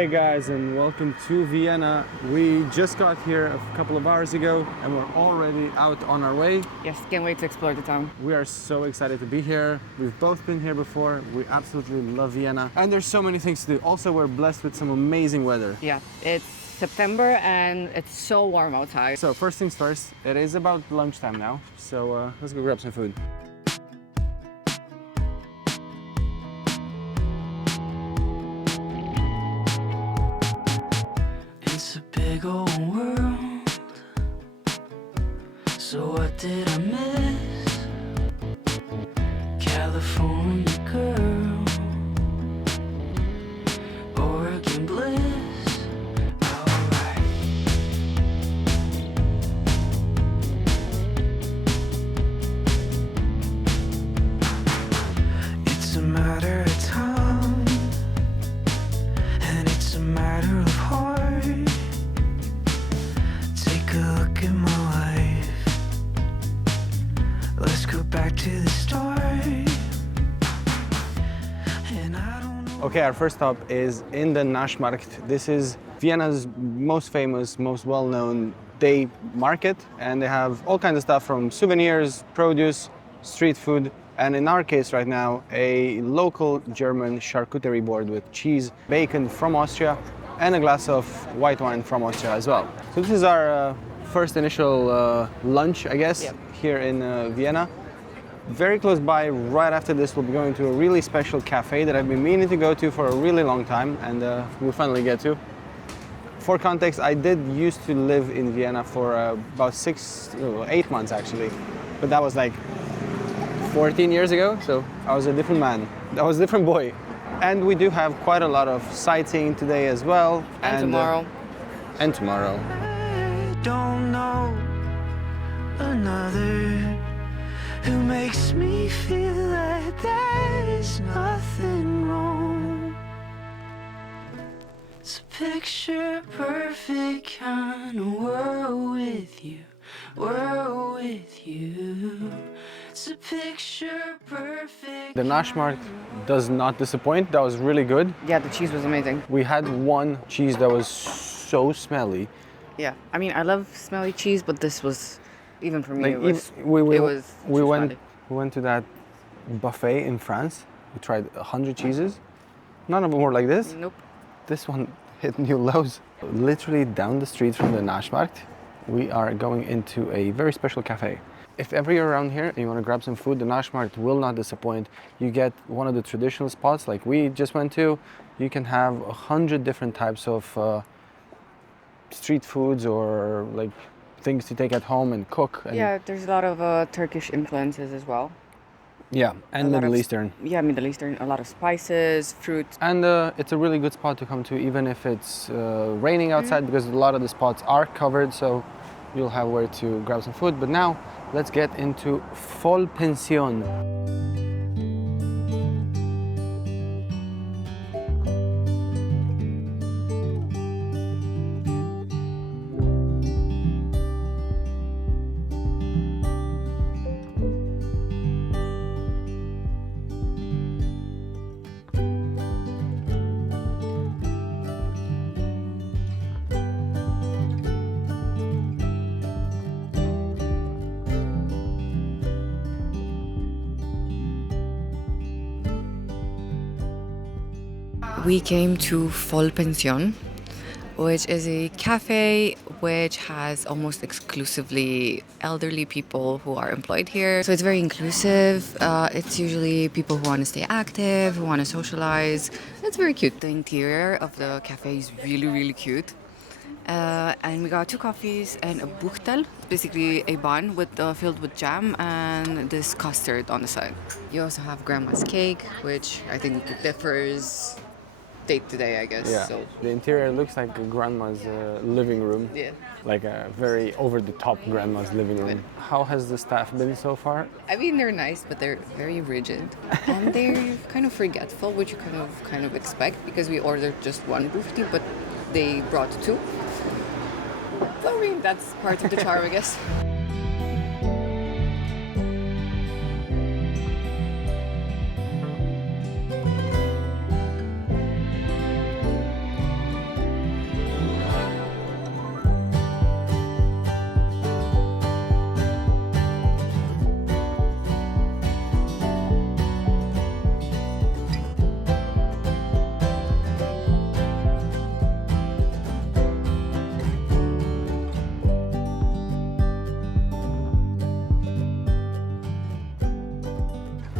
Hey guys, and welcome to Vienna. We just got here a couple of hours ago and we're already out on our way. Yes, can't wait to explore the town. We are so excited to be here. We've both been here before. We absolutely love Vienna. And there's so many things to do. Also, we're blessed with some amazing weather. Yeah, it's September and it's so warm outside. So first things first, it is about lunchtime now. So let's go grab some food. It's a big old world. So what did I miss? California girl, Oregon bliss. Alright. It's a matter of time, and it's a matter of heart. Take a look at my life. Let's go back to the start. And I don't know. Okay, our first stop is in the Naschmarkt. This is Vienna's most famous, most well-known day market, and they have all kinds of stuff from souvenirs, produce, street food, and in our case right now, a local German charcuterie board with cheese, bacon from Austria, and a glass of white wine from Austria as well. So this is our first initial lunch, I guess, Yep. here in Vienna. Very close by, right after this, we'll be going to a really special cafe that I've been meaning to go to for a really long time, and we'll finally get to. For context, I did used to live in Vienna for about 8 months actually, but that was like 14 years ago, so I was a different man. I was a different boy. And we do have quite a lot of sightseeing today as well. And tomorrow. And tomorrow. I don't know another who makes me feel like there's nothing wrong. It's a picture perfect kind of world with you, world with you. It's a picture perfect. The Naschmarkt does not disappoint. That was really good. Yeah, the cheese was amazing. We had one cheese that was so smelly. Yeah, I mean, I love smelly cheese, but this was, even for me, Like, it was we too went smelly. we went to that buffet in France. We tried 100 cheeses. None of them were like this. Nope. This one hit new lows. Literally down the street from the Naschmarkt, we are going into a very special cafe. If ever you're around here and you want to grab some food, the Naschmarkt will not disappoint. You get one of the traditional spots like we just went to. You can have 100 different types of street foods or like things to take at home and cook. And Yeah, there's a lot of Turkish influences as well. yeah, and A lot Middle of Eastern. Yeah, Middle Eastern, a lot of spices, fruit. And it's a really good spot to come to even if it's raining outside because a lot of the spots are covered, so you'll have where to grab some food. But now, let's get into Vollpension. We came to Vollpension, which is a cafe which has almost exclusively elderly people who are employed here. So it's very inclusive. It's usually people who want to stay active, who want to socialize. It's very cute. The interior of the cafe is really, really cute. And we got 2 coffees and a buchtel, basically a bun filled with jam and this custard on the side. You also have grandma's cake, which I think differs day to day, I guess. Yeah, So, the interior looks like a grandma's living room. yeah. Like a very over-the-top grandma's living room. How has the staff been so far? I mean, they're nice, but they're very rigid. And they're kind of forgetful, which you kind of expect because we ordered just 1 buchtel, but they brought 2. So, I mean, that's part of the charm, I guess.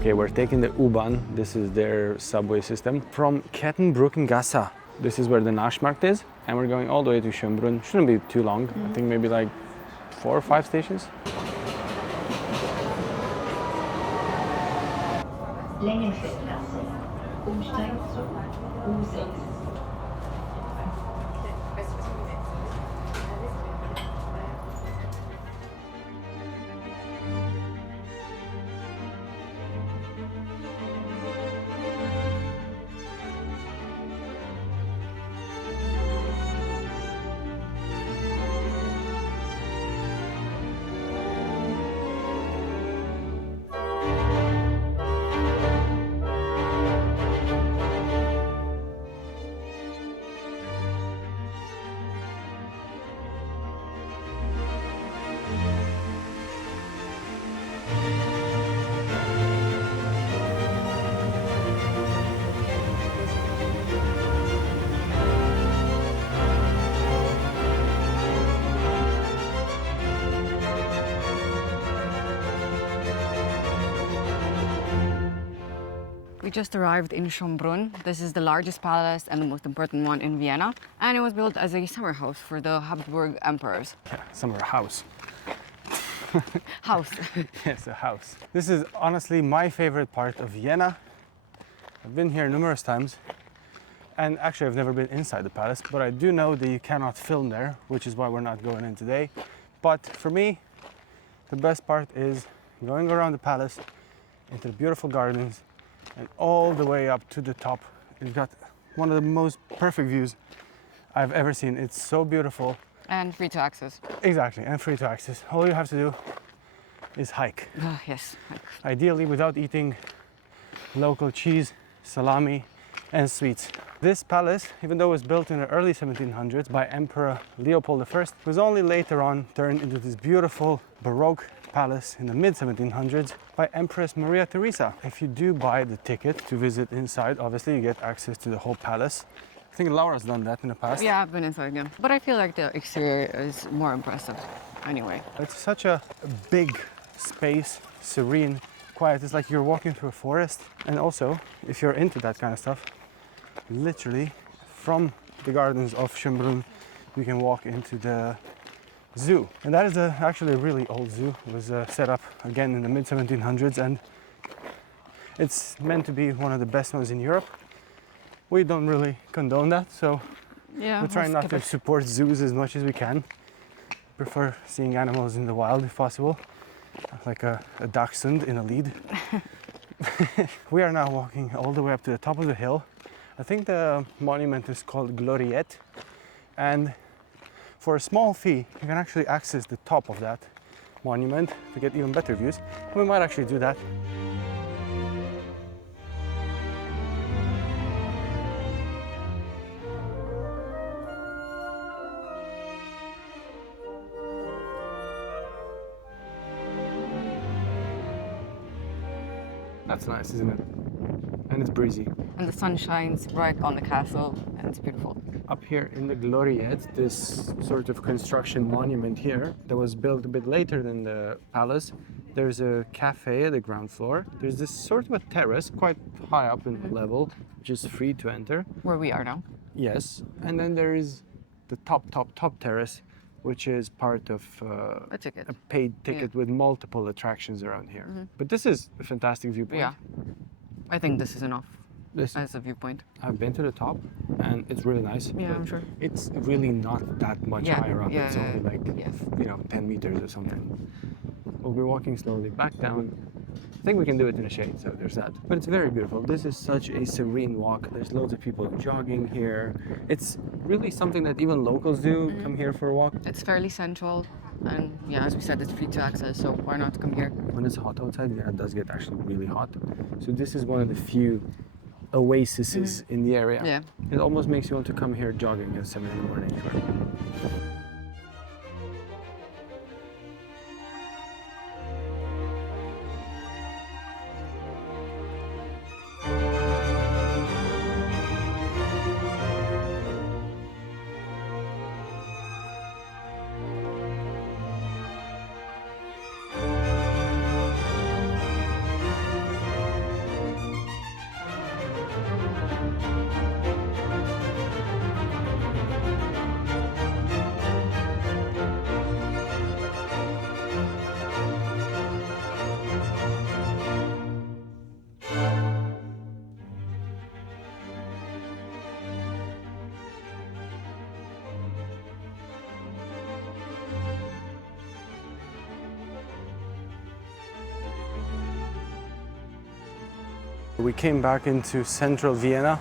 Okay, we're taking the U-Bahn. This is their subway system from Kettenbrückengasse. This is where the Naschmarkt is, and we're going all the way to Schönbrunn. Shouldn't be too long. I think maybe like 4 or 5 stations. Längenfeldgasse. Umsteigzug U6. We just arrived in Schönbrunn. This is the largest palace and the most important one in Vienna. And it was built as a summer house for the Habsburg emperors. Yeah, summer house. House. Yes, a house. This is honestly my favorite part of Vienna. I've been here numerous times. And actually I've never been inside the palace, but I do know that you cannot film there, which is why we're not going in today. But for me, the best part is going around the palace into the beautiful gardens and all the way up to the top. You've got one of the most perfect views I've ever seen. It's so beautiful. And free to access. Exactly, and free to access. All you have to do is hike. Yes. Ideally without eating local cheese, salami, and sweets. This palace, even though it was built in the early 1700s by Emperor Leopold I, was only later on turned into this beautiful Baroque palace in the mid-1700s by Empress Maria Theresa. If you do buy the ticket to visit inside, obviously you get access to the whole palace. I think Laura's done that in the past. Yeah, I've been inside, yeah. But I feel like the exterior is more impressive anyway. It's such a big space, serene, quiet. It's like you're walking through a forest. And also, if you're into that kind of stuff, literally from the gardens of Schönbrunn, you can walk into the zoo. And that is actually a really old zoo. It was set up again in the mid-1700s, and it's meant to be one of the best ones in Europe. We don't really condone that, so Yeah, we're trying not to support zoos as much as we can. Prefer seeing animals in the wild if possible, like a dachshund in a lead. We are now walking all the way up to the top of the hill. I think the monument is called Gloriette, and for a small fee you can actually access the top of that monument to get even better views. We might actually do that. That's nice, isn't it? And it's breezy. And the sun shines right on the castle and it's beautiful. Up here in the Gloriette, this sort of construction monument here that was built a bit later than the palace. There's a cafe at the ground floor. There's this sort of a terrace quite high up in the level, which is free to enter. Where we are now. Yes, and then there is the top terrace, which is part of A ticket. a paid ticket with multiple attractions around here. But this is a fantastic viewpoint. Yeah. I think this is enough This, as a viewpoint. I've been to the top and it's really nice. Yeah, but I'm sure. It's really not that much Yeah, higher up. yeah, It's only like, yes. 10 meters or something. We'll be walking slowly back down. I think we can do it in the shade, so there's that. But it's very beautiful. This is such a serene walk. There's loads of people jogging here. It's really something that even locals do, come here for a walk. It's fairly central and yeah, as we said, it's free to access, so why not come here? When it's hot outside, yeah, it does get actually really hot. So this is one of the few oases in the area. Yeah. It almost makes you want to come here jogging at 7 in the morning. We came back into central Vienna.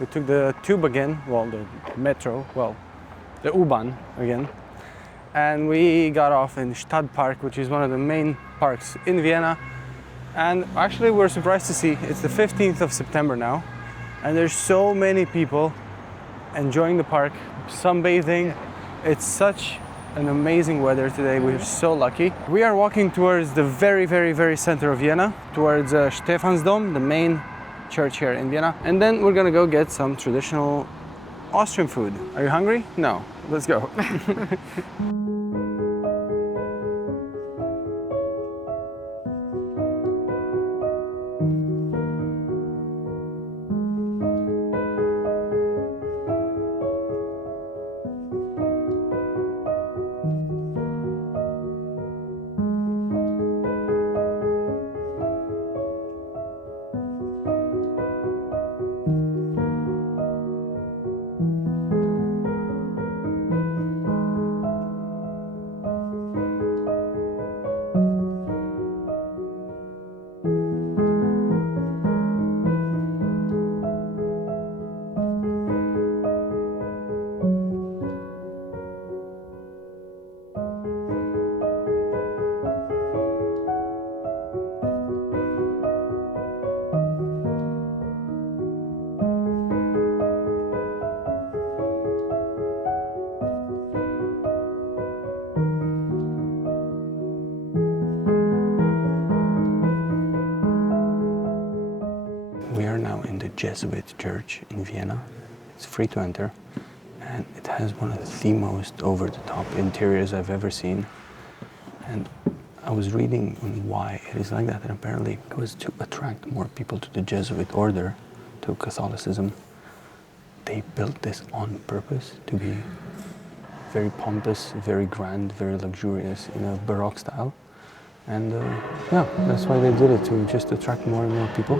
We took the tube again, well, the metro, well, the U-Bahn again. And we got off in Stadtpark, which is one of the main parks in Vienna. And actually we're surprised to see it's the 15th of September now. And there's so many people enjoying the park, sunbathing. It's such an amazing weather today. We're so lucky. We are walking towards the very, very, very center of Vienna, towards Stephansdom, the main church here in Vienna. And then we're gonna go get some traditional Austrian food. Are you hungry? No. Let's go. We are now in the Jesuit church in Vienna. It's free to enter, and it has one of the most over-the-top interiors I've ever seen. And I was reading on why it is like that, and apparently it was to attract more people to the Jesuit order, to Catholicism. They built this on purpose to be very pompous, very grand, very luxurious in a Baroque style. And yeah, that's why they did it, to just attract more and more people.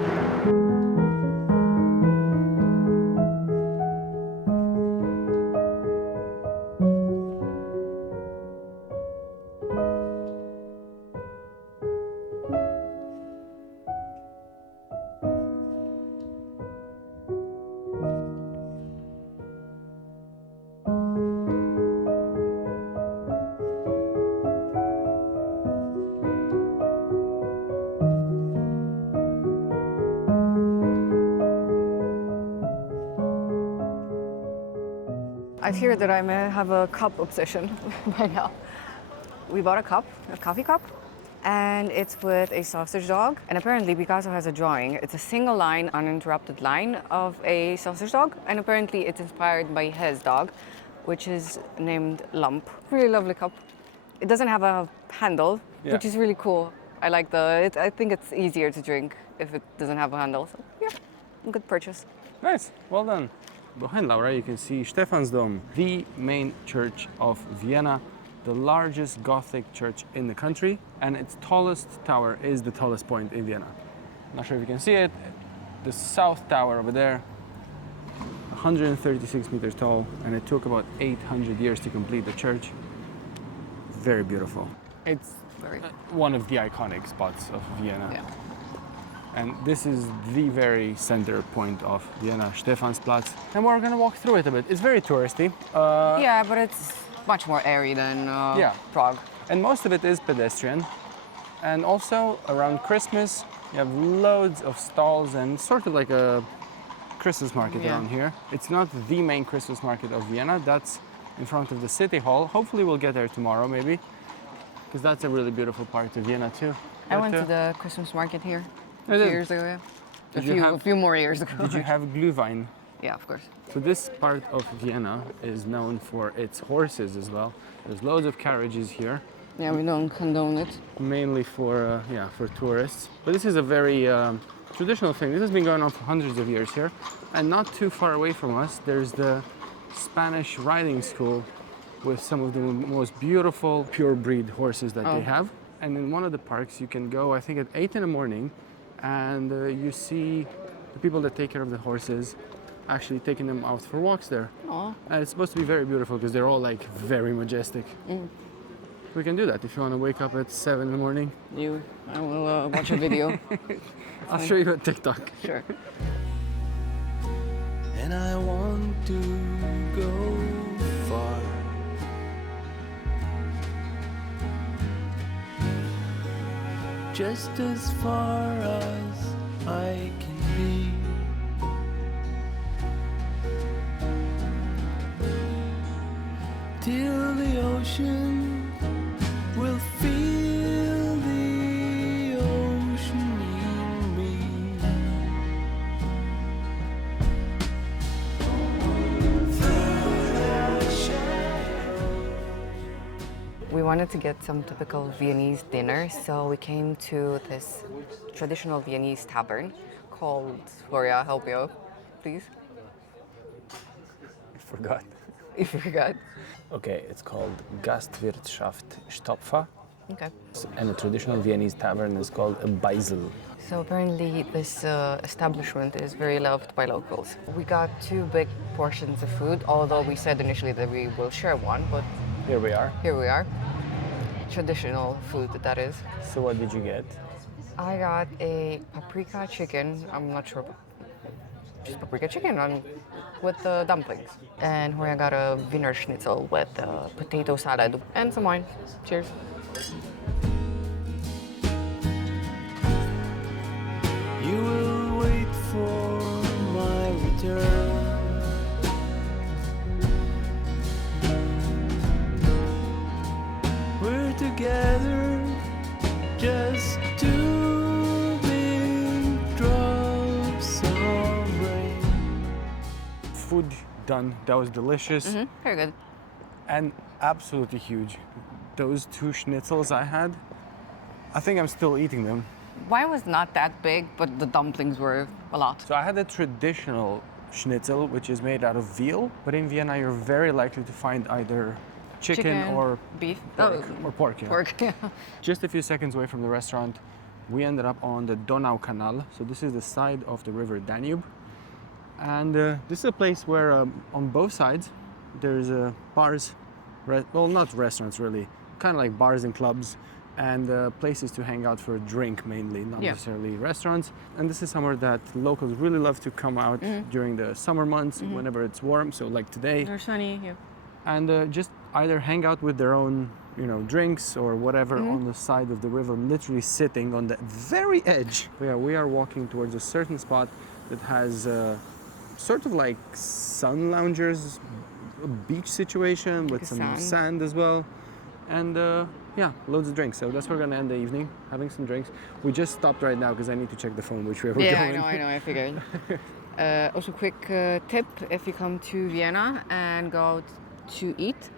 I fear that I may have a cup obsession by now. We bought a cup, a coffee cup, and it's with a sausage dog. And apparently Picasso has a drawing. It's a single line, uninterrupted line of a sausage dog. And apparently it's inspired by his dog, which is named Lump. Really lovely cup. It doesn't have a handle, which is really cool. I like I think it's easier to drink if it doesn't have a handle. So yeah, good purchase. Nice, well done. Behind Laura you can see Stephansdom, the main church of Vienna, the largest Gothic church in the country, and its tallest tower is the tallest point in Vienna. Not sure if you can see it. The south tower over there, 136 meters tall, and it took about 800 years to complete the church. Very beautiful. It's one of the iconic spots of Vienna. Yeah. And this is the very center point of Vienna, Stephansplatz. And we're gonna walk through it a bit. It's very touristy. Yeah, but it's much more airy than Prague. And most of it is pedestrian. And also around Christmas, you have loads of stalls and sort of like a Christmas market around here. It's not the main Christmas market of Vienna. That's in front of the city hall. Hopefully we'll get there tomorrow maybe, because that's a really beautiful part of Vienna too. I went to the Christmas market here. I did. Years ago, yeah. A few more years ago. Did you have Glühwein? Yeah, of course. So this part of Vienna is known for its horses as well. There's loads of carriages here. Yeah, we don't condone it. Mainly for tourists. But this is a very traditional thing. This has been going on for hundreds of years here. And not too far away from us, there's the Spanish riding school with some of the most beautiful pure breed horses that they have. And in one of the parks you can go, I think at 8 in the morning, and you see the people that take care of the horses actually taking them out for walks there. Aww. And it's supposed to be very beautiful because they're all like very majestic. We can do that if you want to wake up at 7 in the morning. I will watch a video. I'll show you a TikTok. Sure. And I want to go far. Just as far as I can be. Till the ocean will feel the ocean in me. We wanted to get some typical Viennese dinner, so we came to this traditional Viennese tavern called, Gloria, help me out, please. I forgot. You forgot. Okay, it's called Gastwirtschaft Stopfer, Okay. and a traditional Viennese tavern is called a Beisl. So apparently this establishment is very loved by locals. We got 2 big portions of food, although we said initially that we will share one, but Here we are. here we are. Traditional food, that is. So what did you get? I got a paprika chicken, I'm not sure, just paprika chicken with dumplings. And here I got a Wiener Schnitzel with potato salad and some wine. Cheers. You will wait for my return. We're together, just 2 big drops of rain. Food done. That was delicious Very good. and absolutely huge. Those 2 schnitzels I had, I think I'm still eating them. Wine was not that big, but the dumplings were a lot. So I had a traditional schnitzel, which is made out of veal, but in Vienna you're very likely to find either chicken or beef. pork. Or pork, yeah. Pork, yeah. Just a few seconds away from the restaurant, we ended up on the Donaukanal. So this is the side of the river Danube. And this is a place where on both sides there's bars, well, not restaurants really, kind of like bars and clubs, and places to hang out for a drink mainly, not necessarily restaurants. And this is somewhere that locals really love to come out during the summer months, whenever it's warm, so like today. Or sunny, yeah. And just either hang out with their own, drinks or whatever on the side of the river, literally sitting on the very edge. But yeah, we are walking towards a certain spot that has sort of like sun loungers, a beach situation with some sand as well, and yeah, loads of drinks. So that's where we're gonna end the evening, having some drinks. We just stopped right now because I need to check the phone which way we're going. Yeah, I know, I figured. Also, quick tip: if you come to Vienna and go out to eat,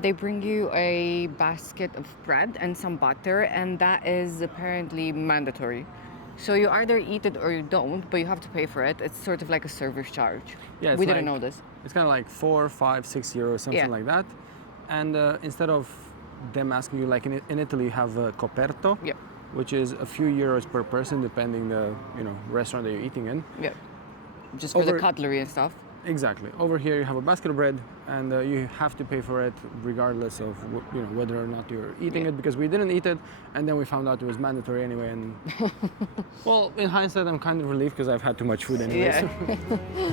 they bring you a basket of bread and some butter, and that is apparently mandatory. So you either eat it or you don't, but you have to pay for it. It's sort of like a service charge. Yeah, we didn't know this. It's kind of like 4, 5, 6 euros, something like that. And instead of them asking you, like in Italy, you have a coperto, which is a few euros per person, depending the restaurant that you're eating in. Yeah. Just for the cutlery and stuff. Exactly. Over here you have a basket of bread, and you have to pay for it regardless of whether or not you're eating it, because we didn't eat it, and then we found out it was mandatory anyway. And well, in hindsight, I'm kind of relieved because I've had too much food anyway. Yeah.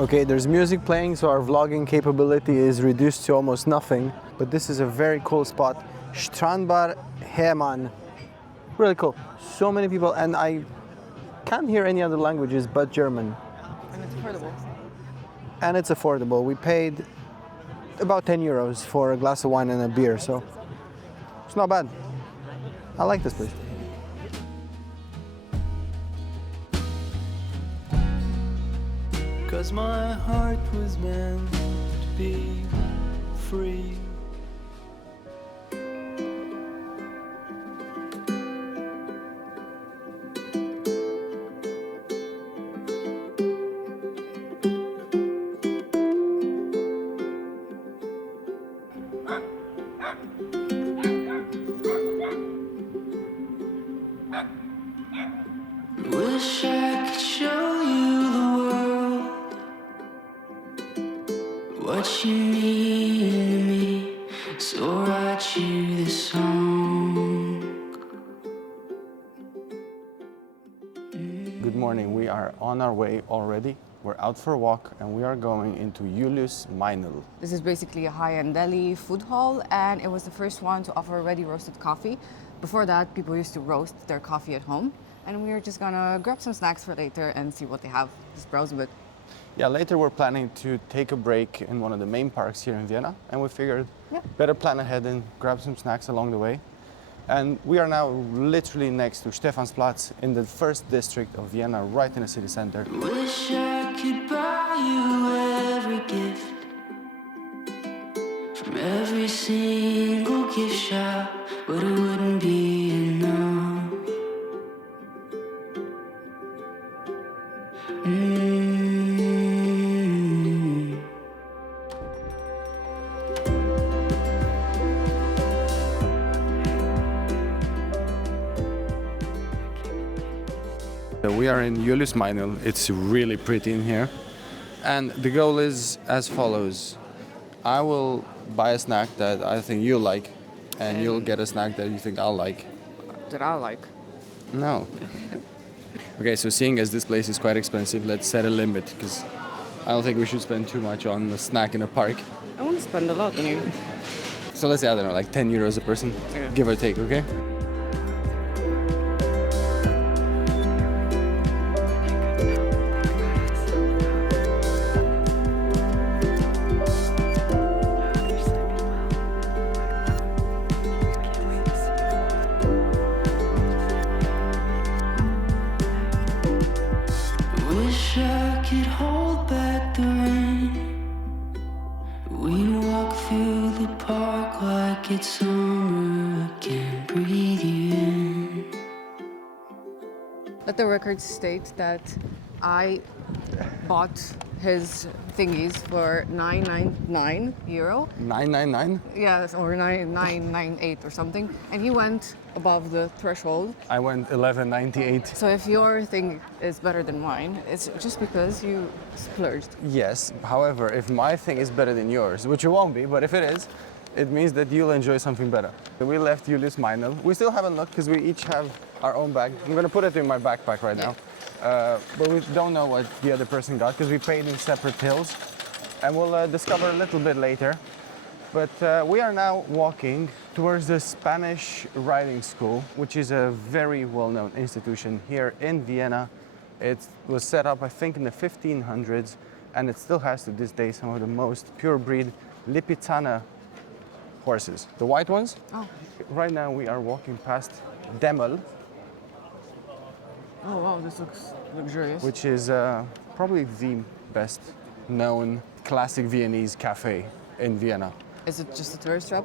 Okay, there's music playing, so our vlogging capability is reduced to almost nothing. But this is a very cool spot. Strandbar Hermann. Really cool. So many people, and I can't hear any other languages but German. And it's affordable. And it's affordable. We paid about 10 euros for a glass of wine and a beer, so it's not bad. I like this place. 'cause my heart was meant to be free. Wish I could show you the world, what you mean to me, so write you this song. Good morning, we are on our way already. We're out for a walk and we are going into Julius Meinl. This is basically a high-end deli food hall, and it was the first one to offer ready roasted coffee. Before that, people used to roast their coffee at home, and we are just gonna grab some snacks for later and see what they have. Just browse a bit. Yeah, later we're planning to take a break in one of the main parks here in Vienna, and we figured better plan ahead and grab some snacks along the way. And we are now literally next to Stephansplatz in the first district of Vienna, right in the city center. Wish I could buy you every gift from every single gift shop, but it wouldn't be enough. We are in Julius Meinl. It's really pretty in here. And the goal is as follows. I will buy a snack that I think you'll like, and you'll get a snack that you think I'll like. That I like. No. Okay, so seeing as this place is quite expensive, let's set a limit, because I don't think we should spend too much on a snack in a park. I want to spend a lot on you. So let's say, I don't know, like 10 euros a person, give or take, okay? Wish I could hold back the rain. We walk through the park like it's summer. I can't breathe you in. Let the record state that I bought his thingies for €9.99. 999? Yes, or 9.98 or something. And he went above the threshold. I went 11.98. So if your thing is better than mine, it's just because you splurged. Yes, however, if my thing is better than yours, which it won't be, but if it is, it means that you'll enjoy something better. We left Julius Meinl. We still haven't looked because we each have our own bag. I'm gonna put it in my backpack right now. But we don't know what the other person got because we paid in separate tills, and we'll discover a little bit later. But we are now walking towards the Spanish Riding School, which is a very well-known institution here in Vienna. It was set up, I think, in the 1500s, and it still has to this day some of the most pure-breed Lipizzaner horses, the white ones. Oh. Right now we are walking past Demmel, Oh wow, this looks luxurious. which is probably the best known classic Viennese cafe in Vienna. Is it just a tourist trap?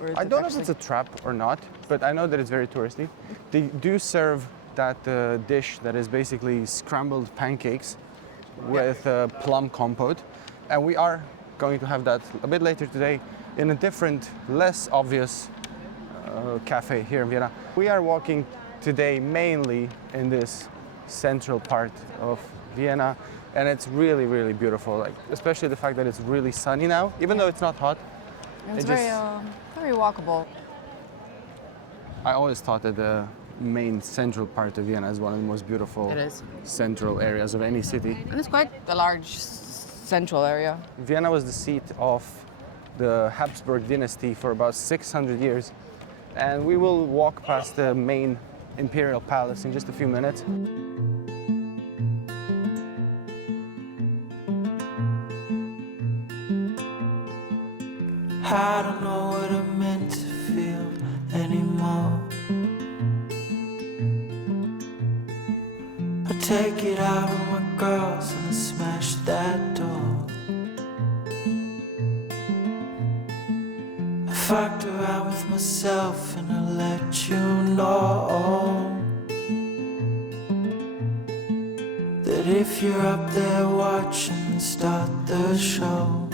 Or is I it don't know if actually- it's a trap or not, but I know that it's very touristy. They do serve that dish that is basically scrambled pancakes with plum compote, and we are going to have that a bit later today in a different, less obvious cafe here in Vienna. We are walking today mainly in this central part of Vienna, and it's really, really beautiful. Like, especially the fact that it's really sunny now, even though it's not hot. It's it very, just- very walkable. I always thought that the main central part of Vienna is one of the most beautiful It is. central areas of any city. And it's quite a large central area. Vienna was the seat of the Habsburg dynasty for about 600 years, and we will walk past the main imperial palace in just a few minutes. I don't know what I'm meant to feel anymore. I take it out on my girls and I smash that door. I fucked around with myself and I let you know that if you're up there watching, start the show.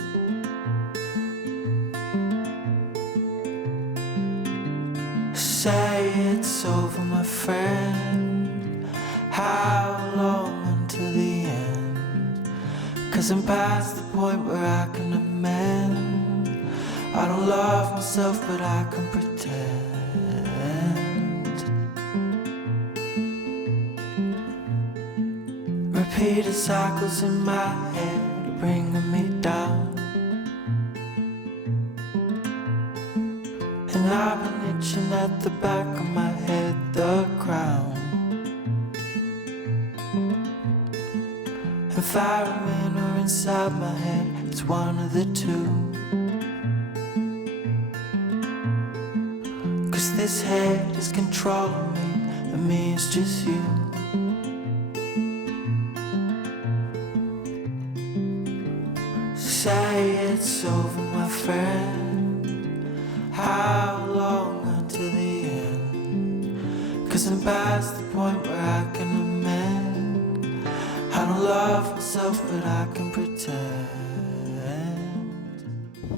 Say it's over, my friend. How long until the end? 'Cause I'm past the point where I can amend. I don't love myself, but I can pretend. Repeated cycles in my head, bringing me down. And I've been itching at the back of my head, the crown. Environment or inside my head, it's one of the two. 'Cause this head is controlling me, and me it's just you. Say it's over, my friend. How long until the end? 'Cause I'm past the point where I can amend. I don't love myself, but I can pretend.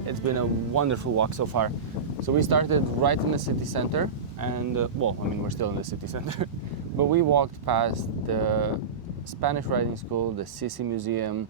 It's been a wonderful walk so far. So we started right in the city center, and well, I mean, we're still in the city center, but we walked past the Spanish Riding School, the Sissi Museum,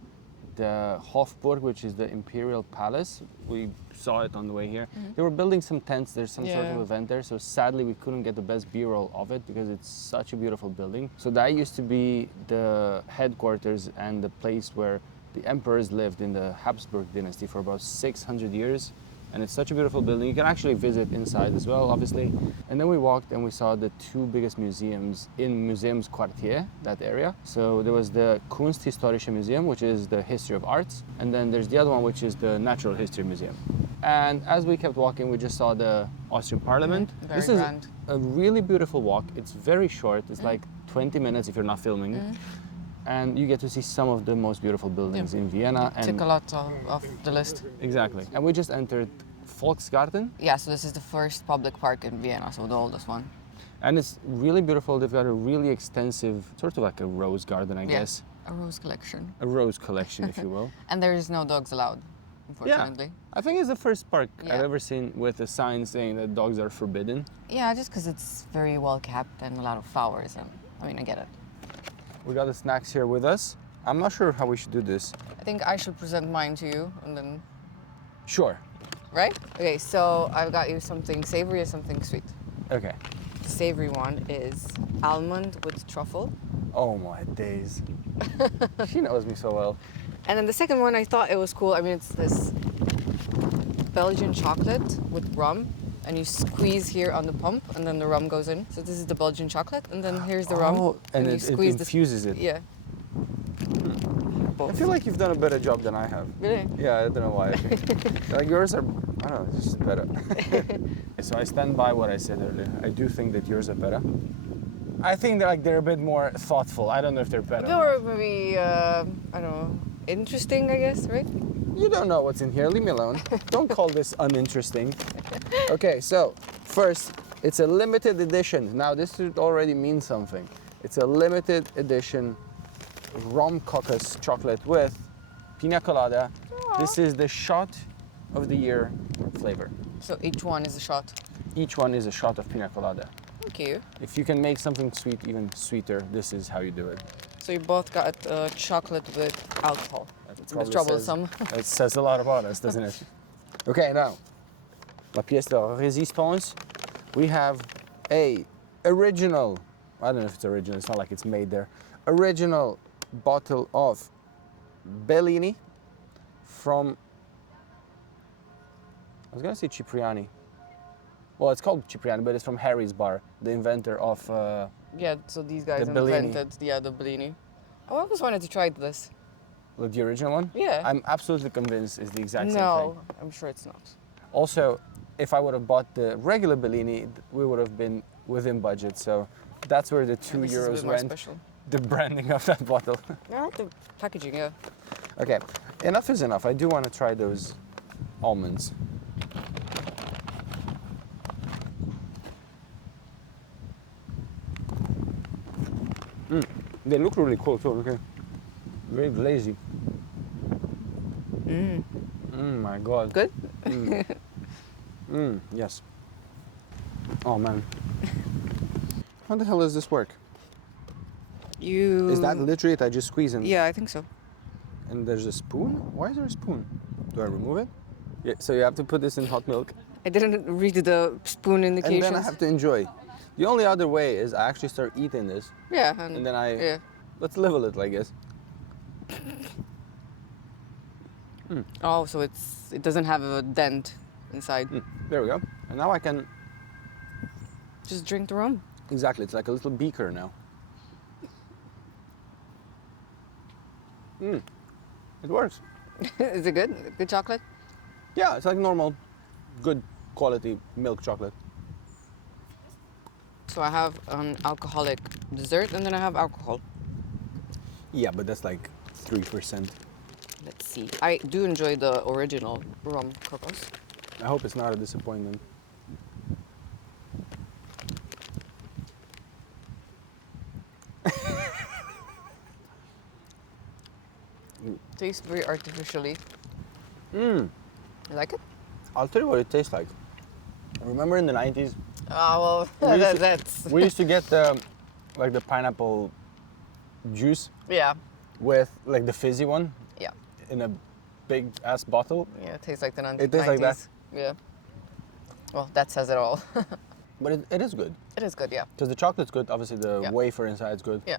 the Hofburg, which is the Imperial Palace. We saw it on the way here. They were building some tents. There's some sort of event there. So sadly, we couldn't get the best B-roll of it because it's such a beautiful building. So that used to be the headquarters and the place where the emperors lived in the Habsburg dynasty for about 600 years. And it's such a beautiful building. You can actually visit inside as well, obviously. And then we walked and we saw the two biggest museums in Museumsquartier, that area. So there was the Kunsthistorische Museum, which is the history of arts. And then there's the other one, which is the Natural History Museum. And as we kept walking, we just saw the Austrian Parliament. Very grand. Is a really beautiful walk. It's very short. It's like 20 minutes if you're not filming. And you get to see some of the most beautiful buildings in Vienna. And Took a lot of the list. exactly. And we just entered Volksgarten. Yeah, so this is the first public park in Vienna, so the oldest one. And it's really beautiful. They've got a really extensive, sort of like a rose garden, I guess. A rose collection. A rose collection, if you will. And there is no dogs allowed, unfortunately. I think it's the first park Yeah. I've ever seen with a sign saying that dogs are forbidden. Yeah, just because it's very well kept and a lot of flowers. And I mean, I get it. We got the snacks here with us. I'm not sure how we should do this. I think I should present mine to you and then, Sure. right? Okay, so I've got you something savory and something sweet. Okay. The savory one is almond with truffle. Oh my days. She knows me so well. And then the second one, I thought it was cool. I mean, it's this Belgian chocolate with rum. And you squeeze here on the pump, and then the rum goes in. So this is the Belgian chocolate, and then here's the rum. Oh, and you it squeeze infuses it. Yeah. I feel like you've done a better job than I have. Really? Yeah, I don't know why. Like yours are, I don't know, it's just better. So I stand by what I said earlier. I do think that yours are better. I think that, like, they're a bit more thoughtful. I don't know if they're better. Or maybe, I don't know, interesting, I guess, right? You don't know what's in here. Leave me alone. Don't call this uninteresting. Okay, so first, it's a limited edition. Now, this should already mean something. It's a limited edition rum cocos chocolate with pina colada. This is the shot of the year flavor. So each one is a shot. Each one is a shot of pina colada. Thank you. If you can make something sweet even sweeter, this is how you do it. So you both got chocolate with alcohol. It's Probably troublesome. It says a lot about us, doesn't it? Okay, now, la pièce de résistance. We have a original, I don't know if it's original, it's not like it's made there, original bottle of Bellini from, I was gonna say Cipriani. Well, it's called Cipriani, but it's from Harry's Bar, the inventor of Yeah, so these guys The Bellini. invented the Bellini. I always wanted to try this. the original one. Yeah. I'm absolutely convinced it's the exact same thing. No, I'm sure it's not. Also, if I would have bought the regular Bellini, we would have been within budget. So that's where the €2 This is a bit more went. special. the branding of that bottle. Yeah, the packaging, yeah. Okay, enough is enough. I do want to try those almonds. They look really cool too. Okay, very glazy. My God. Good? Yes. Oh man. How the hell does this work? Is that literally it? I just squeeze in? Yeah, I think so. And there's a spoon? Why is there a spoon? Do I remove it? Yeah, so you have to put this in hot milk. I didn't read the spoon indications. And then I have to enjoy. The only other way is I actually start eating this. Yeah. And then Yeah. let's live a little, I guess. Oh, so it doesn't have a dent inside. There we go. And now I can, Just drink the rum. exactly, it's like a little beaker now. It works. Is it good? Good chocolate? Yeah, it's like normal, good quality milk chocolate. So I have an alcoholic dessert and then I have alcohol. Yeah, but that's like 3%. Let's see. I do enjoy the original rum cocos. I hope it's not a disappointment. Tastes very artificially. You like it? I'll tell you what it tastes like. Remember in the 90s, Oh, well, We used to- that's... we used to get the pineapple juice Yeah. with like the fizzy one Yeah. in a big ass bottle. Yeah, it tastes like the 90s. It tastes like that. Yeah. Well, that says it all. But it is good. It is good, yeah. Because the chocolate's good, obviously the Yeah. wafer inside is good. Yeah.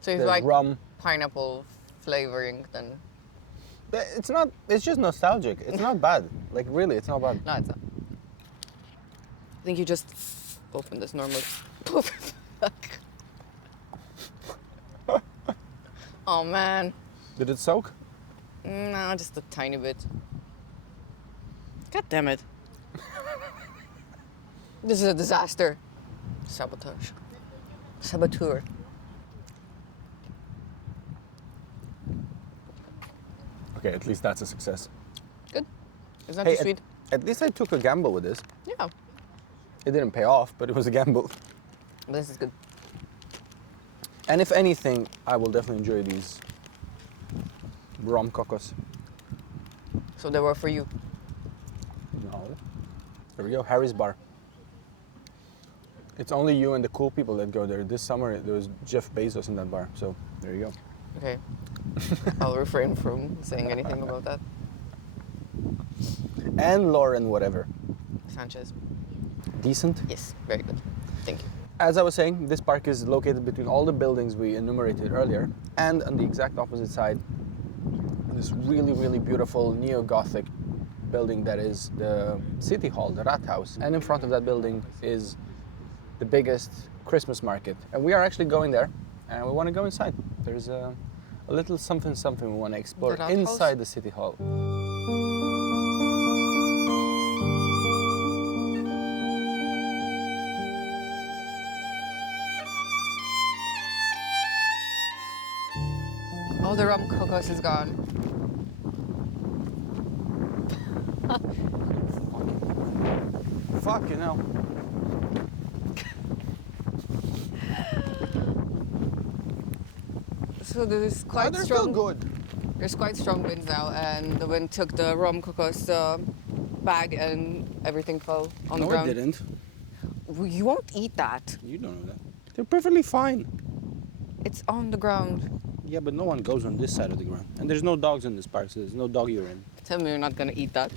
So if you There's like rum. pineapple flavoring, then But it's just nostalgic. It's not bad. Like really, it's not bad. no, it's not. I think you just open this normally. Fuck. Oh man. Did it soak? No, just a tiny bit. God damn it. This is a disaster. Sabotage. Saboteur. Okay, at least that's a success. Good. It's not Hey, too sweet. at least I took a gamble with this. Yeah. It didn't pay off, but it was a gamble. This is good. And if anything, I will definitely enjoy these rum cocos. So they were for you. No. There we go, Harry's Bar. It's only you and the cool people that go there. This summer there was Jeff Bezos in that bar, so there you go. Okay. I'll refrain from saying anything about that. And Lauren whatever. Sanchez. Decent. Yes, very good. Thank you. As I was saying, this park is located between all the buildings we enumerated earlier, and on the exact opposite side, this really, really beautiful neo-Gothic building that is the City Hall, the Rathaus. And in front of that building is the biggest Christmas market. And we are actually going there, and we want to go inside. There's a little something we want to explore The Rathaus? inside the City Hall. Oh, the rum cocos is gone. Fucking hell. So there's quite They're strong. still good. There's quite strong winds now, and the wind took the rum cocos bag, and everything fell on the No, ground. it didn't. Well, you won't eat that. You don't know that. They're perfectly fine. It's on the ground. Yeah, but no one goes on this side of the ground. And there's no dogs in this park, so there's no dog urine. Tell me you're not gonna eat that.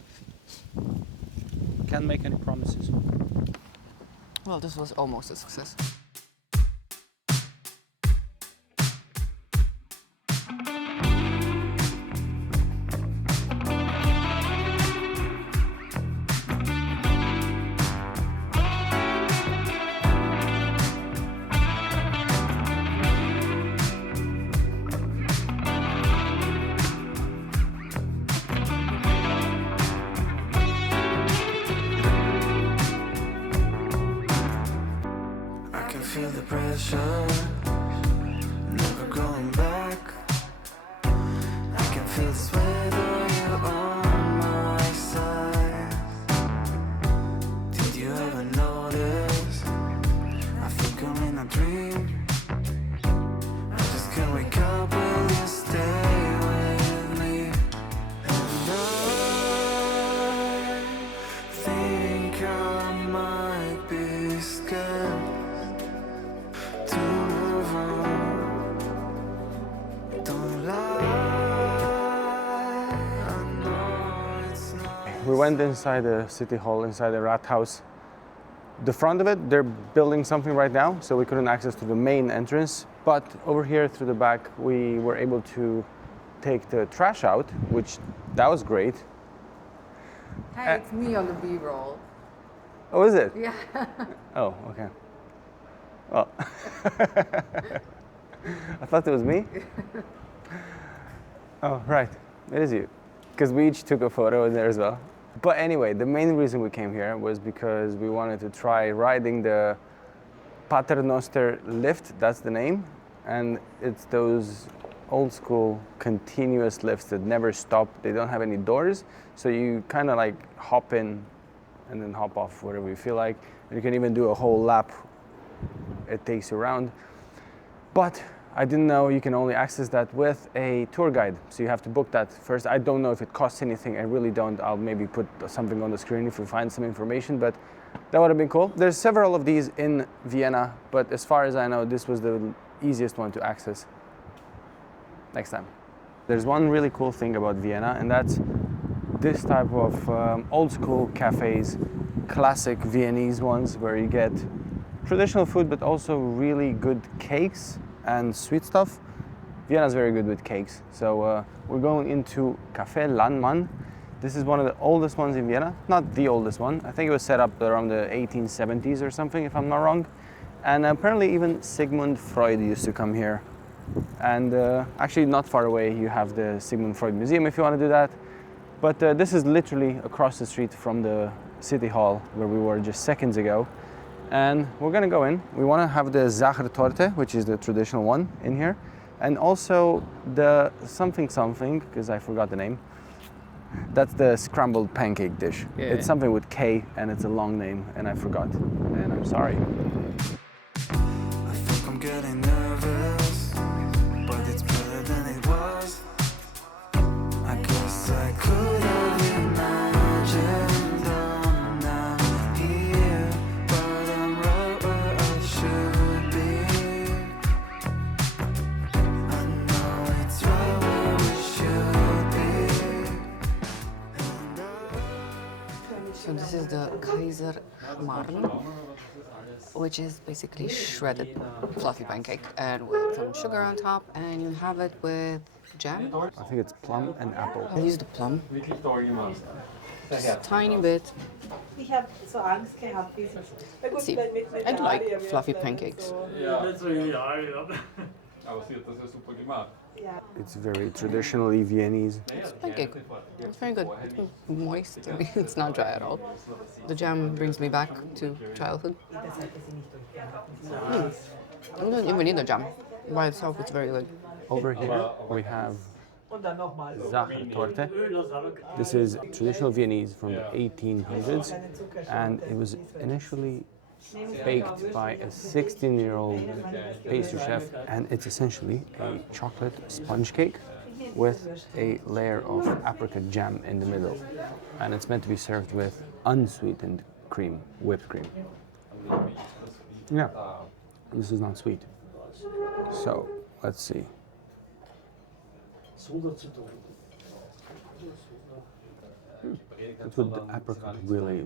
Can't make any promises. Well, this was almost a success. we went inside the city hall, inside the Rathaus. The front of it, they're building something right now, so we couldn't access to the main entrance. But over here through the back, we were able to take the trash out, which that was great. Hey, it's me on the B-roll. Oh, is it? Yeah. Oh, okay. Well, I thought it was me. Oh, right. It is you. Because we each took a photo in there as well. But anyway, the main reason we came here was because we wanted to try riding the Paternoster lift, that's the name. And it's those old school continuous lifts that never stop. They don't have any doors. So you kind of like hop in and then hop off whatever you feel like. And you can even do a whole lap. It takes you around. But I didn't know you can only access that with a tour guide. So you have to book that first. I don't know if it costs anything. I really don't. I'll maybe put something on the screen if we find some information, but that would have been cool. There's several of these in Vienna, but as far as I know, this was the easiest one to access. Next time. There's one really cool thing about Vienna, and that's this type of old school cafes, classic Viennese ones where you get traditional food, but also really good cakes and sweet stuff. Vienna's very good with cakes. So we're going into Café Landmann. This is one of the oldest ones in Vienna. Not the oldest one. I think it was set up around the 1870s or something, if I'm not wrong. And apparently even Sigmund Freud used to come here. And actually not far away, you have the Sigmund Freud Museum if you want to do that. But this is literally across the street from the city hall where we were just seconds ago. And we're gonna go in. We wanna have the Sachertorte, which is the traditional one in here. And also the something, because I forgot the name. That's the scrambled pancake dish. Yeah. It's something with K and it's a long name and I forgot. And I'm sorry. I think I'm getting nervous, but it's better than it was. I guess I could have imagined I'm not here, but I'm right where I should be. I know it's right where we should be. So this is the Kaiserschmarrn, which is basically shredded fluffy pancake and with some sugar on top, and you have it with jam. I think it's plum and apple. I'll use the plum. Just a tiny bit. Ich habe so Angst gehabt, wie sie. Na gut, See, mit I do like Aria wäre fluffy es pancakes. Nicht so ideal, ja. Aber sie hat das ja super gemacht. Ja. It's very traditionally Viennese. It's pancake. It's very good. It's moist. It's not dry at all. The jam brings me back to childhood. You don't even need the jam. By itself, it's very good. Over here we have Und dann nochmal. Sachertorte. This is traditional Viennese from the 1800s, and it was initially baked by a 16-year-old pastry chef, and it's essentially a chocolate sponge cake with a layer of apricot jam in the middle, and it's meant to be served with unsweetened cream, whipped cream. Yeah, this is not sweet. So let's see. That's what the apricot really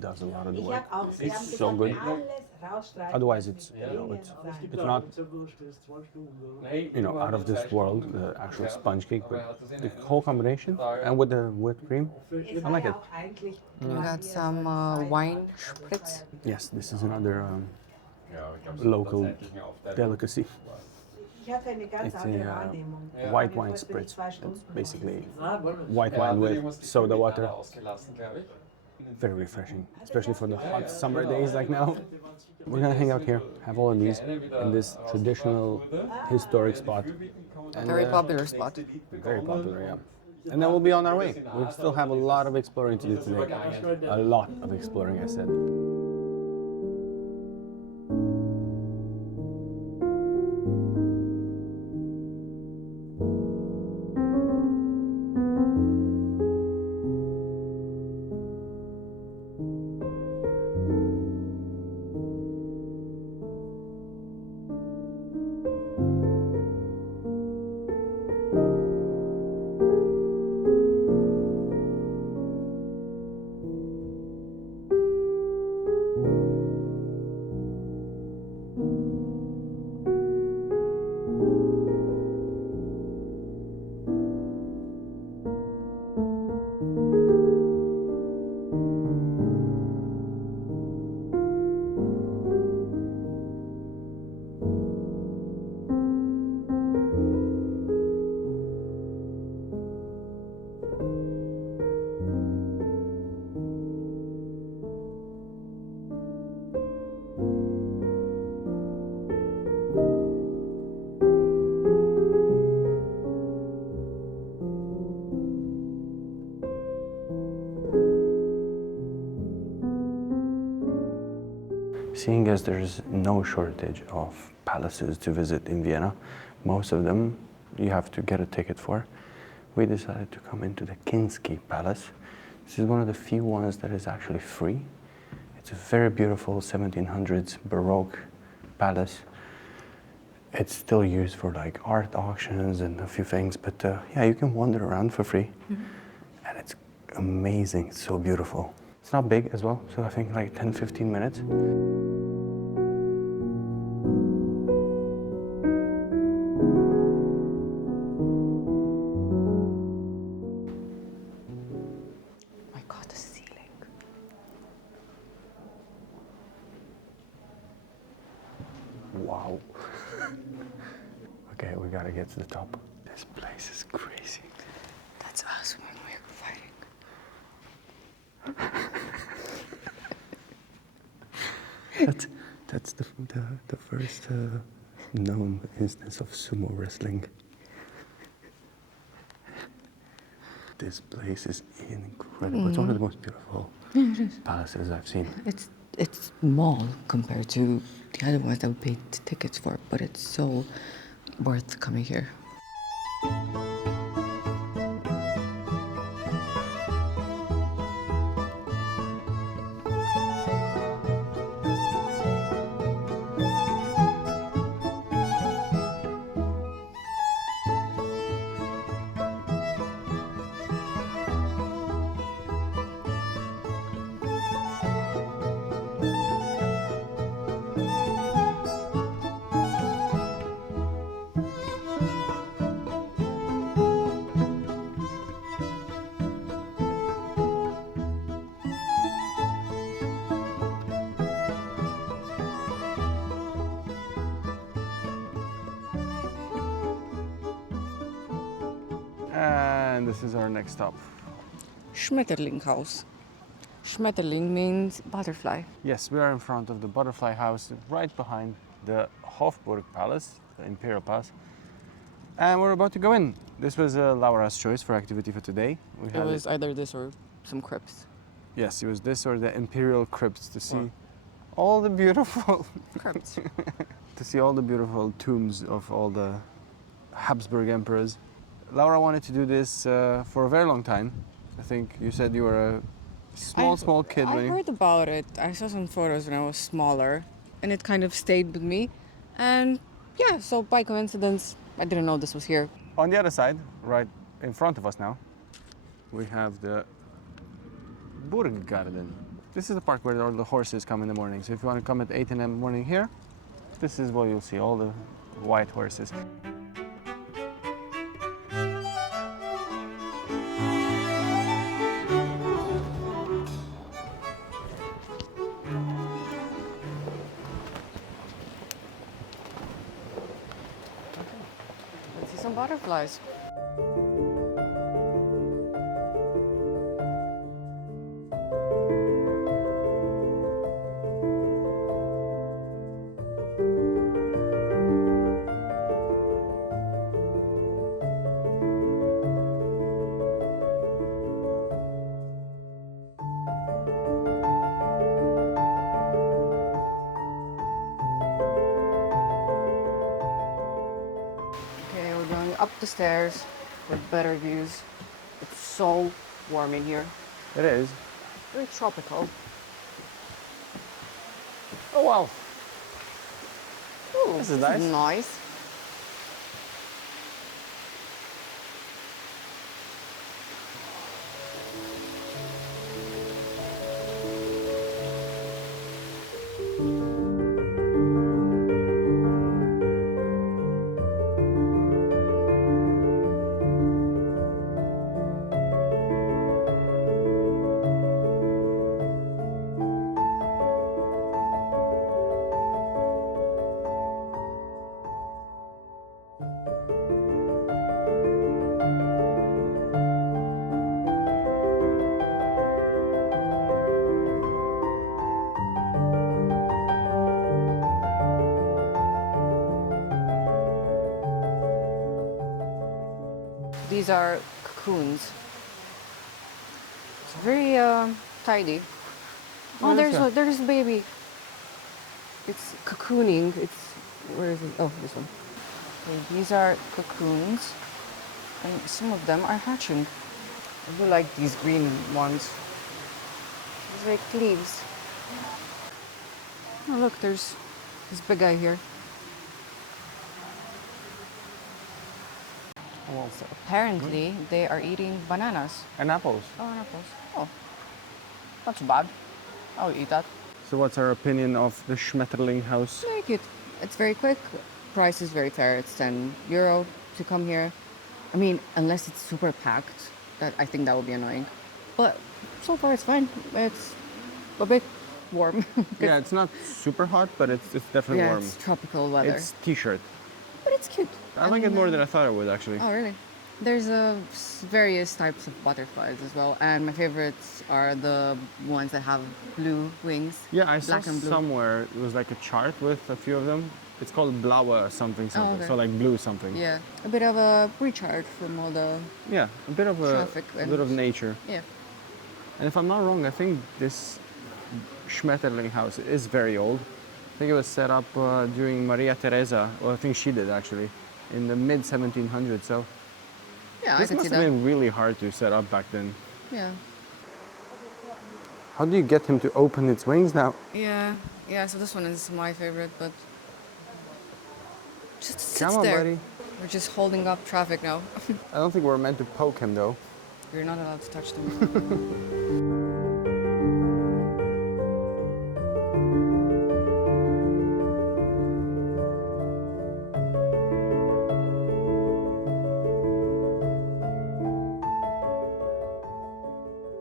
does a lot of the Ich work. habe auch, sie haben It's so gesagt, good. alles rausstreichen. Otherwise, it's not out of this world, the actual sponge cake, but the whole combination and with the whipped cream, I like it. Auch eigentlich You got some wine spritz. Yes, this is another local delicacy. ich hatte eine ganz It's andere a Wahrnehmung. white wine Bevor ich spritz, 2 Stunden basically white wine with soda water. Very refreshing, especially for the hot summer days like now. We're gonna hang out here, have all of these in this traditional historic spot. And, Very popular spot. Very popular, yeah. And then we'll be on our way. We still have a lot of exploring to do today. A lot of exploring, I said. Seeing as there's no shortage of palaces to visit in Vienna, most of them you have to get a ticket for. We decided to come into the Kinsky Palace. This is one of the few ones that is actually free. It's a very beautiful 1700s Baroque palace. It's still used for like art auctions and a few things, but yeah, you can wander around for free. And it's amazing, it's so beautiful. It's not big as well, so I think like 10-15 minutes. My God, the ceiling. Wow. Okay, we gotta get to the top. This place is crazy. That's us when we're fighting. That's the first known instance of sumo wrestling. This place is incredible. It's one of the most beautiful palaces I've seen. It's small compared to the other ones that we paid tickets for, but it's so worth coming here. And this is our next stop. Schmetterlinghaus. Schmetterling means butterfly. Yes, we are in front of the butterfly house right behind the Hofburg Palace, the Imperial Palace. And we're about to go in. This was Laura's choice for activity for today. It was either this or some crepes. Yes, it was this or the Imperial Crypts to see all the beautiful Crepes. to see all the beautiful tombs of all the Habsburg emperors. Laura wanted to do this for a very long time. I think you said you were a small kid when I you... heard about it. I saw some photos when I was smaller, and it kind of stayed with me. And yeah, so by coincidence, I didn't know this was here. On the other side, right in front of us now, we have the Burggarten. This is the park where all the horses come in the morning. So if you want to come at 8 in the morning here, this is what you'll see, all the white horses. Let's see some butterflies. Okay, we're going up the stairs with better views. It's so warm in here. It is. Very tropical. Oh wow. Ooh, This is nice. Nice. These are cocoons. It's very tidy. Oh, Oh, that's there's a baby. It's cocooning. Where is it? Oh, this one. Okay, these are cocoons, and some of them are hatching. I do like these green ones. These like leaves. Oh look, there's this big guy here. Well, So apparently they are eating bananas. and apples. Oh, and apples. Oh, not too bad. I'll eat that. So what's our opinion of the Schmetterlinghaus? Like it. It's very quick. Price is very fair. It's €10 to come here. I mean, unless it's super packed, I think that would be annoying. But so far it's fine. It's a bit warm. Yeah, it's not super hot, but it's definitely Yeah, warm. it's tropical weather. It's t-shirt. But it's cute. I like it more than I thought I would, actually. Oh, really? There's various types of butterflies as well, and my favorites are the ones that have blue wings. Yeah, I saw black and blue. somewhere it was like a chart with a few of them. It's called blaue something something. okay. So like blue something. Yeah, a bit of a recharge from all the Yeah, a bit of Traffic a bit of and- nature. yeah. And if I'm not wrong, I think this Schmetterlinghaus is very old. I think it was set up during Maria Theresa, or I think she did actually, in the mid 1700s. So Yeah, this I can must see have that. been really hard to set up back then. Yeah. How do you get him to open its wings now? Yeah. So this one is my favorite, but just sits Come on, there. buddy. We're just holding up traffic now. I don't think we're meant to poke him though. You're not allowed to touch them.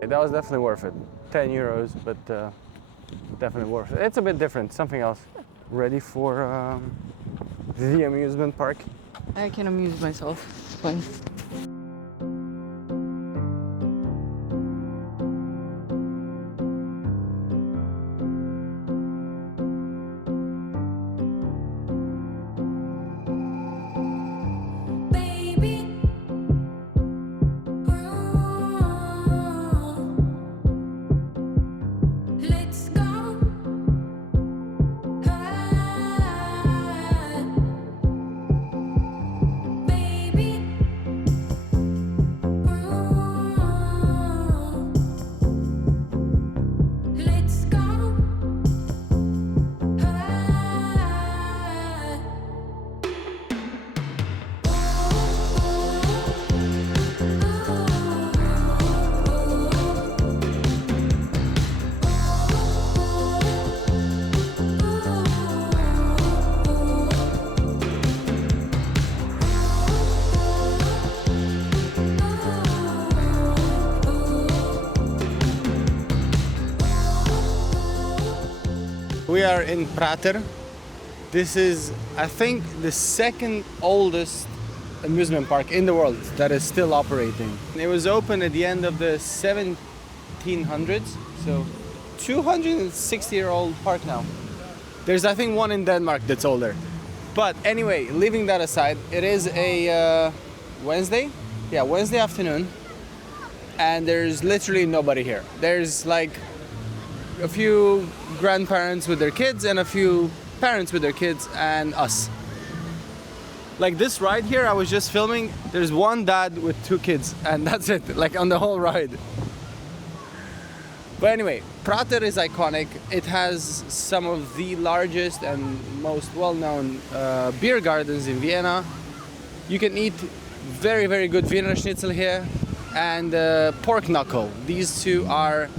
That was definitely worth it. €10, but definitely worth it. It's a bit different, something else. Ready for the amusement park? I can amuse myself. It's fun. Baby, let's go high. Baby, let's go high. We are in Prater. This is, I think, the second oldest amusement park in the world that is still operating. It was opened at the end of the 1700s, so 260-year-old park now. There's, I think, one in Denmark that's older. But anyway, leaving that aside, it is a Wednesday? Yeah, Wednesday afternoon, and there's literally nobody here. There's like a few grandparents with their kids and a few parents with their kids and us. Like this ride here, I was just filming, there's one dad with two kids and that's it, like on the whole ride. But anyway, Prater is iconic. It has some of the largest and most well-known beer gardens in Vienna. You can eat very, very good Wiener Schnitzel here and pork knuckle. These two are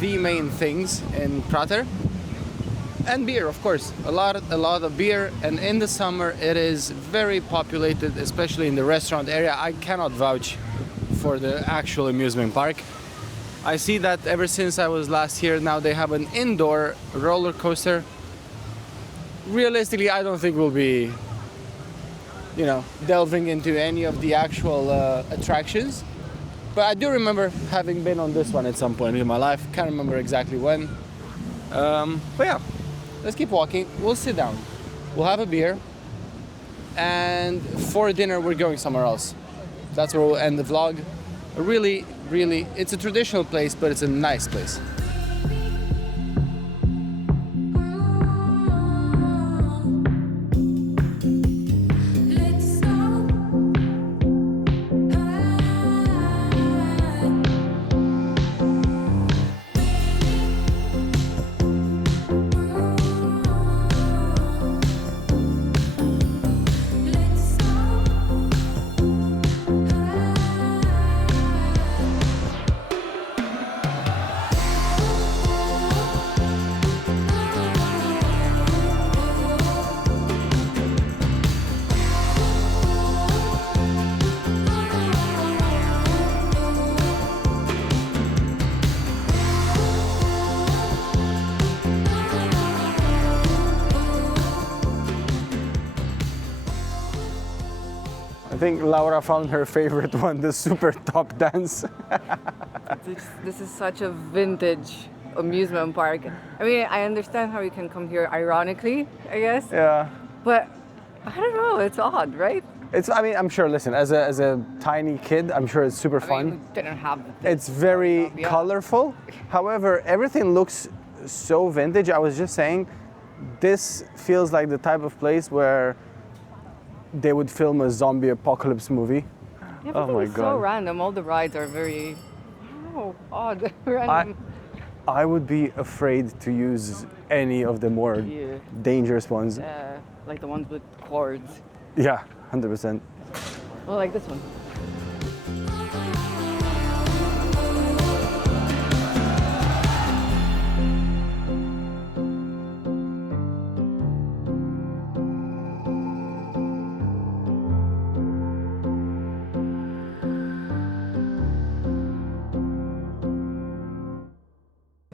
the main things in Prater. And beer, of course, a lot of beer, and in the summer it is very populated, especially in the restaurant area. I cannot vouch for the actual amusement park. I see that ever since I was last here, now they have an indoor roller coaster. Realistically, I don't think we'll be, delving into any of the actual attractions. But I do remember having been on this one at some point in my life. Can't remember exactly when. But yeah. Let's keep walking. We'll sit down. We'll have a beer. And for dinner, we're going somewhere else. That's where we'll end the vlog. Really, it's a traditional place, but it's a nice place. think Laura found her favorite one, the super top dance. This is such a vintage amusement park. I mean, I understand how you can come here ironically, I guess. Yeah. But I don't know, it's odd, right? I mean, I'm sure, listen, as a tiny kid, I'm sure it's super I fun. mean, we didn't have this It's very growing up, yeah. colorful. However, everything looks so vintage. I was just saying, this feels like the type of place where they would film a zombie apocalypse movie. Everything Oh my is so God. random. All the rides are very odd, random. I would be afraid to use any of the more Yeah. dangerous ones. Like the ones with cords. Yeah, 100%. Well, like this one.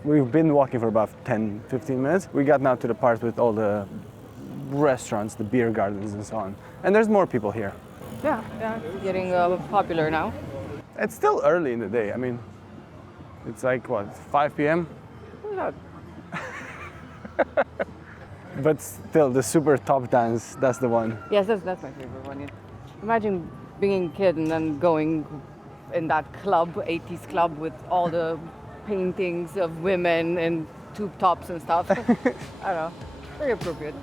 We've been walking for about 10, 15 minutes. We got now to the part with all the restaurants, the beer gardens and so on. And there's more people here. Yeah, it's getting popular now. It's still early in the day. I mean, it's like, what, 5 p.m.? Yeah. But still, the super top dance, that's the one. Yes, that's my favorite one. Yeah. Imagine being a kid and then going in that club, 80s club, with all the paintings of women and tube tops and stuff. I don't know, very appropriate.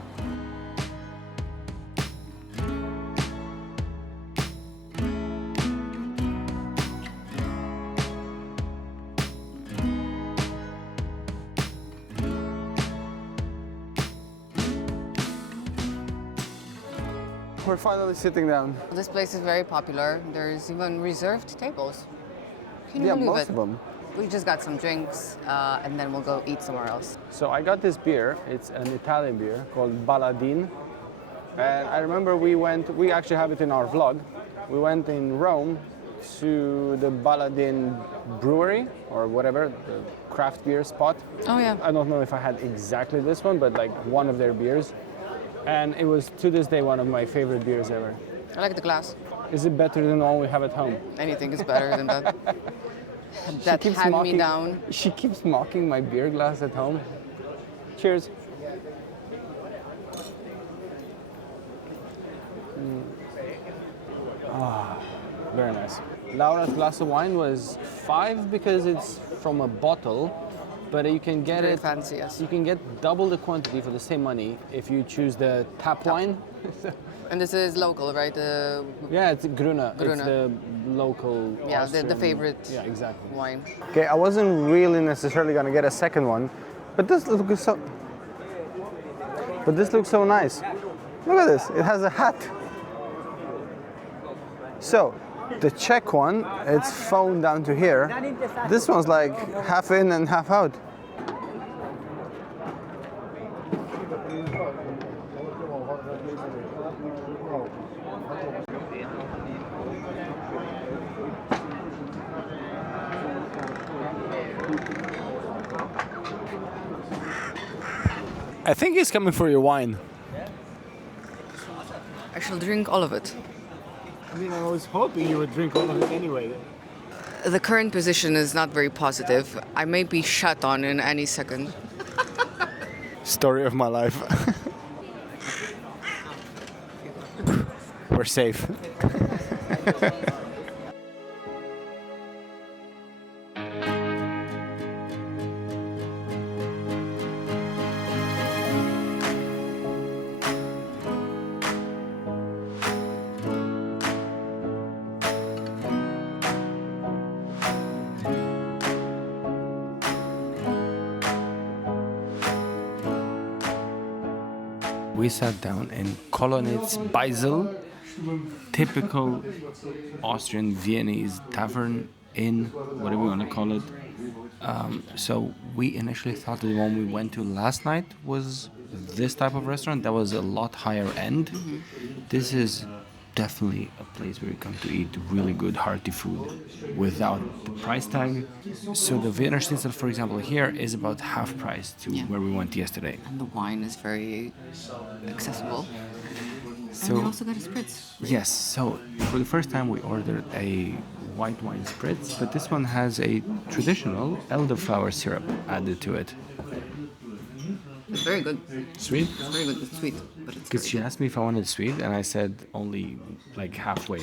We're finally sitting down. This place is very popular. There's even reserved tables. Can you Yeah, believe most it? of them. We just got some drinks and then we'll go eat somewhere else. So I got this beer. It's an Italian beer called Baladin. And I remember we actually have it in our vlog. We went in Rome to the Baladin brewery or whatever, the craft beer spot. Oh yeah. I don't know if I had exactly this one, but like one of their beers. And it was to this day one of my favorite beers ever. I like the glass. Is it better than the one we have at home? Anything is better than that. That hand me down. She keeps mocking my beer glass at home. Cheers. Very nice. Laura's glass of wine was 5 because it's from a bottle, but you can get Very it fancy, yes. You can get double the quantity for the same money if you choose the tap wine. And this is local, right? Yeah, it's Grüner. It's Grüner. the local. Yeah, the Austrian- favorite Yeah, exactly. wine. Okay, I wasn't really necessarily gonna get a second one, but this looks so. But this looks so nice. Look at this. It has a hat. So, the Czech one, it's foam down to here. This one's like half in and half out. I think he's coming for your wine. I shall drink all of it. I mean, I was hoping you would drink all of it anyway. The current position is not very positive. I may be shut on in any second. Story of my life. We're safe. We sat down in Kolonitz Beisl, typical Austrian Viennese tavern inn, whatever you want to call it. So we initially thought the one we went to last night was this type of restaurant that was a lot higher end. This is definitely a place where you come to eat really good hearty food without the price tag. So the Wiener Schnitzel, for example, here is about half price to where we went yesterday. And the wine is very accessible. And we also got a spritz. Yes, so for the first time we ordered a white wine spritz, but this one has a traditional elderflower syrup added to it. It's very good. Sweet? It's very good. It's sweet, but it's Because she asked me if I wanted sweet, and I said only like halfway.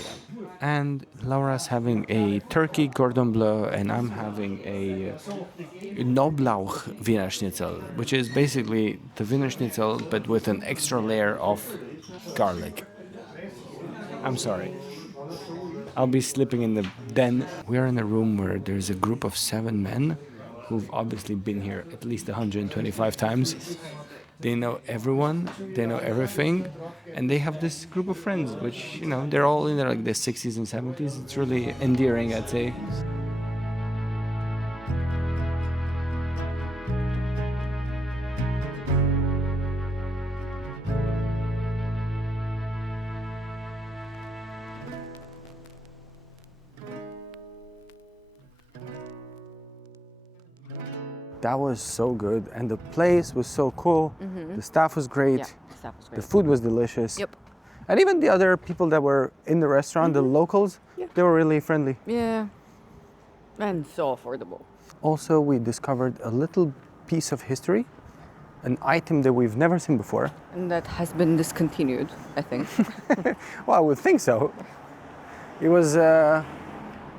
And Laura's having a turkey cordon bleu, and I'm having a Knoblauch Wiener Schnitzel, which is basically the Wiener Schnitzel, but with an extra layer of garlic. I'm sorry. I'll be slipping in the den. We are in a room where there's a group of 7 men who've obviously been here at least 125 times. They know everyone, they know everything, and they have this group of friends, which, you know, they're all in their, like, their 60s and 70s. It's really endearing, I'd say. That was so good, and the place was so cool. The staff was great. Yeah, the staff was great. The food was delicious. Yep. And even the other people that were in the restaurant, the locals, they were really friendly. Yeah. And so affordable. Also, we discovered a little piece of history, an item that we've never seen before. And that has been discontinued, I think. Well, I would think so. It was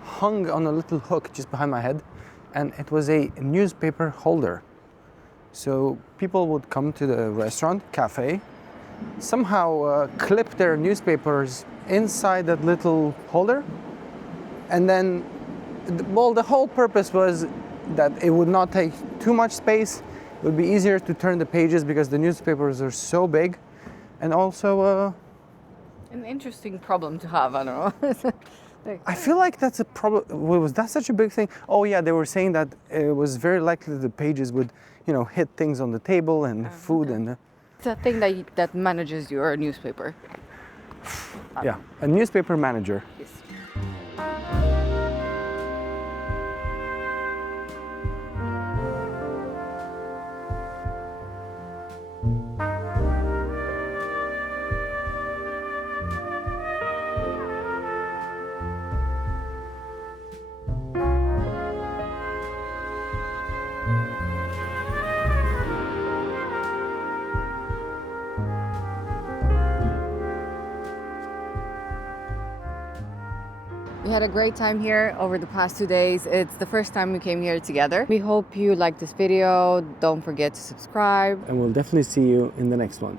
hung on a little hook just behind my head, and it was a newspaper holder. So people would come to the restaurant, cafe, somehow clip their newspapers inside that little holder, and then, well, the whole purpose was that it would not take too much space. It would be easier to turn the pages because the newspapers are so big, and also An interesting problem to have, I don't know. I feel like that's a problem. Was that such a big thing? Oh yeah, they were saying that it was very likely the pages would, you know, hit things on the table and food and. It's a thing that manages your newspaper. Yeah, a newspaper manager. Yes. We had a great time here over the past 2 days. It's the first time we came here together. We hope you liked this video. Don't forget to subscribe. And we'll definitely see you in the next one.